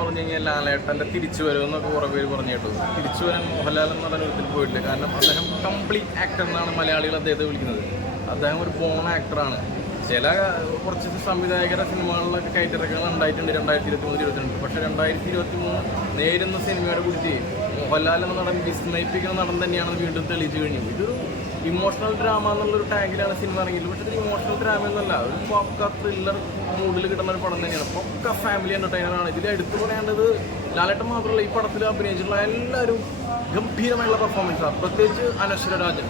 പറഞ്ഞു കഴിഞ്ഞാൽ ലാലേട്ടന്റെ തിരിച്ചു വരും എന്നൊക്കെ കുറെ പേര് പറഞ്ഞു കേട്ടു. തിരിച്ചു വരാൻ മോഹൻലാൽ എന്ന് പറഞ്ഞ ഒരു പോയിട്ടില്ല. കാരണം അദ്ദേഹം കംപ്ലീറ്റ് ആക്ടർ എന്നാണ് മലയാളികൾ അദ്ദേഹത്തെ വിളിക്കുന്നത്. അദ്ദേഹം ഒരു ബോൺ ആക്ടറാണ് ചില കുറച്ച് സംവിധായകരുടെ സിനിമകളിലൊക്കെ കയറ്റിറക്കങ്ങൾ ഉണ്ടായിട്ടുണ്ട് രണ്ടായിരത്തി ഇരുപത്തി മൂന്ന് ഇരുപത്തിരണ്ട്. പക്ഷേ രണ്ടായിരത്തി ഇരുപത്തി മൂന്ന് നേരുന്ന സിനിമയുടെ കുറിച്ച് മോഹൻലാൽ എന്ന നടൻ വിസ്മയിപ്പിക്കുന്ന നടൻ തന്നെയാണ് വീണ്ടും തെളിയിച്ചു കഴിഞ്ഞു. ഇതൊരു ഇമോഷണൽ ഡ്രാമ എന്നുള്ളൊരു ടാഗിലാണ് സിനിമ ഇറങ്ങിയത് പക്ഷേ ഇത് ഇമോഷണൽ ഡ്രാമ എന്നല്ല ഒരു പൊക്ക ത്രില്ലർ മൂഡിൽ കിട്ടുന്ന ഒരു പടം തന്നെയാണ്. പൊക്ക ഫാമിലി എന്റർടൈനർ ആണ്. ഇതിൽ എടുത്തു പറയേണ്ടത് ലാലേട്ടൻ മാത്രമല്ല ഈ പടത്തിൽ അഭിനയിച്ചിട്ടുള്ള എല്ലാവരും ഗംഭീരമായുള്ള പെർഫോമൻസാണ് പ്രത്യേകിച്ച് അനശ്വര രാജൻ.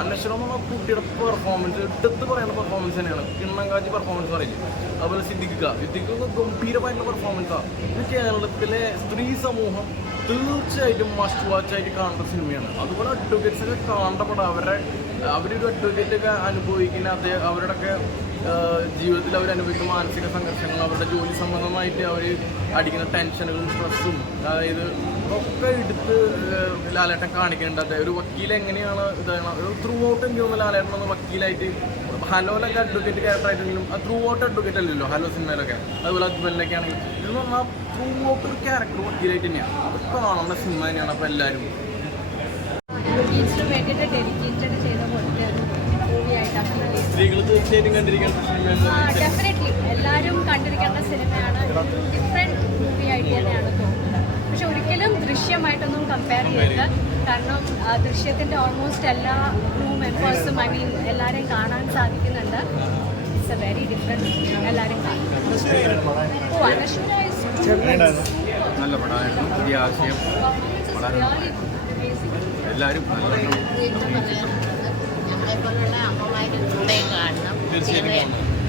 അനശ്വര എന്ന് പറഞ്ഞ കുട്ടിയുടെ പെർഫോമൻസ് എടുത്ത് പറയുന്ന പെർഫോമൻസ് തന്നെയാണ്. കിണ്ണങ്കാജി പെർഫോമൻസ് പറയില്ല? അതുപോലെ സിദ്ദിഖിക്ക. സിദ്ധിക്കുക ഗംഭീരമായിട്ടുള്ള പെർഫോമൻസാണ് ഇത് കേരളത്തിലെ സ്ത്രീ സമൂഹം തീർച്ചയായിട്ടും മസ്റ്റ് വാച്ച് ആയിട്ട് കാണേണ്ട സിനിമയാണ് അതുപോലെ അഡ്വക്കേറ്റ്സ് ഒക്കെ അവരുടെ അവരൊരു അഡ്വക്കേറ്റ് ഒക്കെ അനുഭവിക്കുന്ന അതേ അവരുടെയൊക്കെ ജീവിതത്തിൽ അവർ അനുഭവിക്കുന്ന മാനസിക സംഘർഷങ്ങൾ അവരുടെ ജോലി സംബന്ധമായിട്ട് അവർ അടിക്കുന്ന ടെൻഷനുകളും സ്ട്രെസ്സും അതായത് ഒക്കെ എടുത്ത് ലാലേട്ടൻ കാണിക്കുന്നുണ്ട്. അതെ ഒരു വക്കീൽ എങ്ങനെയാണ് ഇതാണ് ത്രൂ ഔട്ട് എനിക്ക് തോന്നുന്നു ലാലേട്ടൻ ഒന്ന് വക്കീലായിട്ട് ഹലോലൊക്കെ അഡ്വക്കേറ്റ് ക്യാരക്ടറായിട്ടെങ്കിലും ത്രൂ ഔട്ട് അഡ്വക്കേറ്റ് അല്ലല്ലോ ഹലോ സിനിമയിലൊക്കെ അതുപോലെ അജ്മലിലൊക്കെ ആണെങ്കിൽ ഇതെന്ന് പറഞ്ഞാൽ ത്രൂ ഔട്ട് ഒരു ക്യാരക്ടർ വക്കീലായിട്ട് തന്നെയാണ് അതൊക്കെ കാണേണ്ട സിനിമ തന്നെയാണ് അപ്പോൾ എല്ലാവരും സ്ത്രീകൾ തീർച്ചയായിട്ടും കണ്ടിരിക്കേണ്ട സിനിമയാണ് ഡെഫിനറ്റ്ലി എല്ലാവരും കണ്ടിരിക്കേണ്ട സിനിമയാണ് ഡിഫറെന്റ് മൂവി ആയിട്ട് തന്നെയാണ് തോന്നുന്നത്. പക്ഷെ ഒരിക്കലും ദൃശ്യമായിട്ടൊന്നും കമ്പയർ ചെയ്യരുത്. കാരണം ദൃശ്യത്തിന്റെ ഓൾമോസ്റ്റ് എല്ലാ ക്രൂ മെമ്പേഴ്സും ഐ മീൻ എല്ലാവരെയും കാണാൻ സാധിക്കുന്നുണ്ട്. ഇറ്റ്സ് എ വെരി ഡിഫറെന്റ് എല്ലാവരും കാണും. ഓ അനശ്വര നല്ല പടമായിരുന്നു. പുതിയ ആശയം വളരെ എല്ലാവരും ഞങ്ങളെപ്പോലുള്ള അമ്മമാരും കൂടെ കാണണം കുട്ടികളെ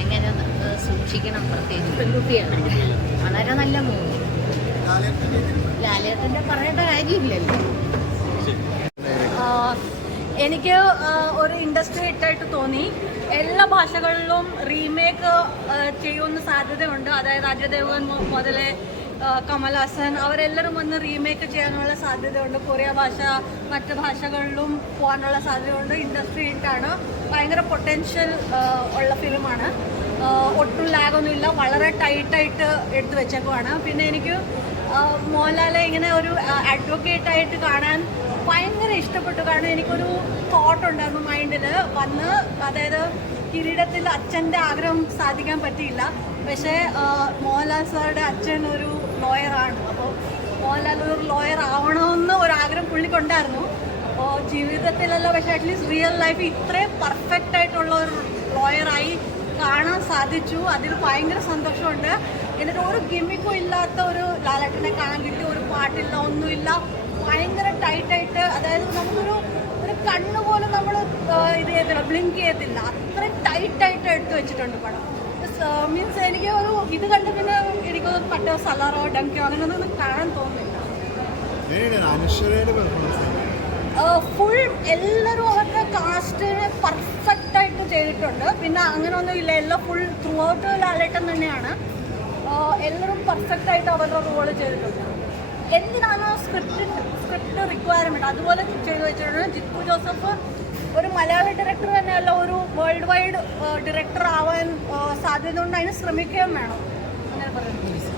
എങ്ങനെ ഏഹ്, സൂക്ഷിക്കണം പ്രത്യേകിച്ച് പെൺകുട്ടിയാണ് വളരെ നല്ല മൂവി. ലാലേട്ടന്റെ പറയേണ്ട കാര്യമില്ലല്ലോ. എനിക്ക് ഒരു ഇൻഡസ്ട്രി ഹിറ്റായിട്ട് തോന്നി. എല്ലാ ഭാഷകളിലും റീമേക്ക് ചെയ്യുന്ന സാധ്യതയുണ്ട്. അതായത് അജയ് ദേവ്ഗൻ മു- മുതലേ കമൽഹാസൻ അവരെല്ലാവരും വന്ന് റീമേക്ക് ചെയ്യാനുള്ള സാധ്യതയുണ്ട്. കൊറിയ ഭാഷ മറ്റ് ഭാഷകളിലും പോകാനുള്ള സാധ്യതയുണ്ട്. ഇൻഡസ്ട്രി ഹിറ്റാണ്. ഭയങ്കര പൊട്ടൻഷ്യൽ ഉള്ള ഫിലിമാണ് ഒട്ടും ലാഗൊന്നുമില്ല വളരെ ടൈറ്റായിട്ട് എടുത്തു വെച്ചേക്കുവാണ്. പിന്നെ എനിക്ക് മോഹൻലാലെ ഇങ്ങനെ ഒരു അഡ്വക്കേറ്റായിട്ട് കാണാൻ ഭയങ്കര ഇഷ്ടപ്പെട്ടു. കാരണം എനിക്കൊരു തോട്ട് ഉണ്ടായിരുന്നു മൈൻഡിൽ വന്ന് അതായത് കിരീടത്തിൽ അച്ഛന്റെ ആഗ്രഹം സാധിക്കാൻ പറ്റിയില്ല. പക്ഷേ മോഹൻലാൽ സാറുടെ അച്ഛൻ ഒരു ലോയറാണ് അപ്പോൾ മോഹൻലാൽ ഒരു ലോയർ ആവണമെന്ന് ഒരു ആഗ്രഹം പുള്ളിക്കുണ്ടായിരുന്നു അപ്പോൾ ജീവിതത്തിലല്ല പക്ഷേ അറ്റ്ലീസ്റ്റ് റിയൽ ലൈഫ് ഇത്രയും പെർഫെക്റ്റ് ആയിട്ടുള്ള ഒരു ലോയറായി കാണാൻ സാധിച്ചു. അതിൽ ഭയങ്കര സന്തോഷമുണ്ട്. എന്നിട്ട് ഒരു ഗിമിക്കും ഇല്ലാത്ത ഒരു ലാലേട്ടനെ കാണാൻ കിട്ടി ഒരു പാട്ടില്ല ഒന്നുമില്ല. ടൈറ്റായിട്ട് അതായത് നമുക്കൊരു ഒരു കണ്ണ് പോലും നമ്മൾ ഇത് ചെയ്തില്ല ബ്ലിങ്ക് ചെയ്യത്തില്ല. അത്രയും ടൈറ്റായിട്ട് എടുത്തു വെച്ചിട്ടുണ്ട് പടം. മീൻസ് എനിക്ക് ഒരു ഇത് കണ്ട് പിന്നെ എനിക്ക് മറ്റേ സലാറോ ഡങ്കോ അങ്ങനെയൊന്നും കാണാൻ തോന്നുന്നില്ല. ഫുൾ എല്ലാവരും അവരുടെ കാസ്റ്റിന് പെർഫെക്റ്റ് ആയിട്ട് ചെയ്തിട്ടുണ്ട്. പിന്നെ അങ്ങനെയൊന്നും ഇല്ല എല്ലാം ഫുൾ ത്രൂ ഔട്ട് ലാലേട്ടൻ തന്നെയാണ്. എല്ലാവരും പെർഫെക്റ്റ് ആയിട്ട് അവരുടെ റോൾ ചെയ്തിട്ടുണ്ട്. എന്തിനാണോ സ്ക്രിപ്റ്റ് സ്ക്രിപ്റ്റ് റിക്വയർമെന്റ് അതുപോലെ ചെയ്തു വെച്ചിട്ടുണ്ട്. ജിത്തു ജോസഫ് ഒരു മലയാള ഡയറക്ടർ തന്നെയല്ല ഒരു വേൾഡ് വൈഡ് ഡയറക്ടർ ആവാൻ സാധ്യത കൊണ്ട് അതിന് ശ്രമിക്കുകയും വേണം. അങ്ങനെ പറയുന്നത്